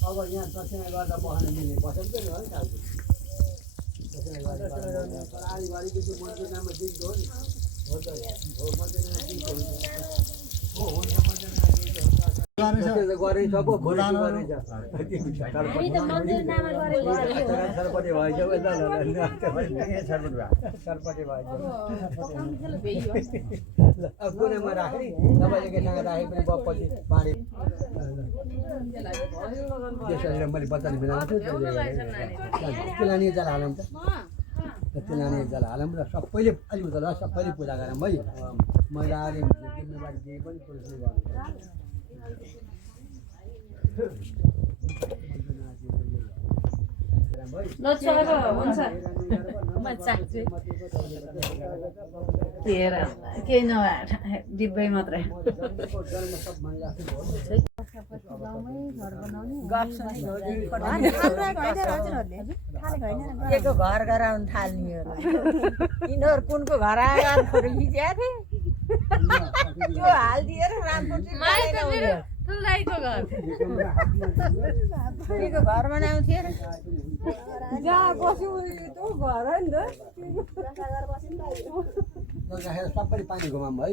अब यहाँ दक्षिणा गर्दा बस्न मिल्ने बसेको नि है कालको दक्षिणा गर्दा तर आलिबारीको त्यो मन्दिर नाममा दिएको हो नि हो त हो मन्दिर नाममा दिएको हो हुन्छ मन्दिर नाममा दिएको हो गरे सब भोलि गर्ने छ हामी त मन्दिर नाममा गरेको सरपटी भएछ सरपटी भएछ अब कुनामा राख्ने तपाईँ एकैसँग राखे पनि पछि बाँडे त्यसरी मैले बच्चाले मिलाएको छु तिलानी एकजना हालौँ त तिलानी एकजना हालौँ र सबैले अलिक उता ल सबैले पूजा गरौँ है महिलाले जिम्मेवारी दिए पनि पुरुषले गर्नु ल चलो हुन्छ म चाख्छु तेर केही नभए डिब्बै मात्रै केको घर गराउनु थाल्ने हो यिनीहरू कुनको घर आएर खिच्याएको थिए त्यो हालिदिएर ठुलाइको घर केको घर बनाउँथ्यो र जहाँ बस्यो त्यो घर हो नि त सबैले पानी घुमाउँ है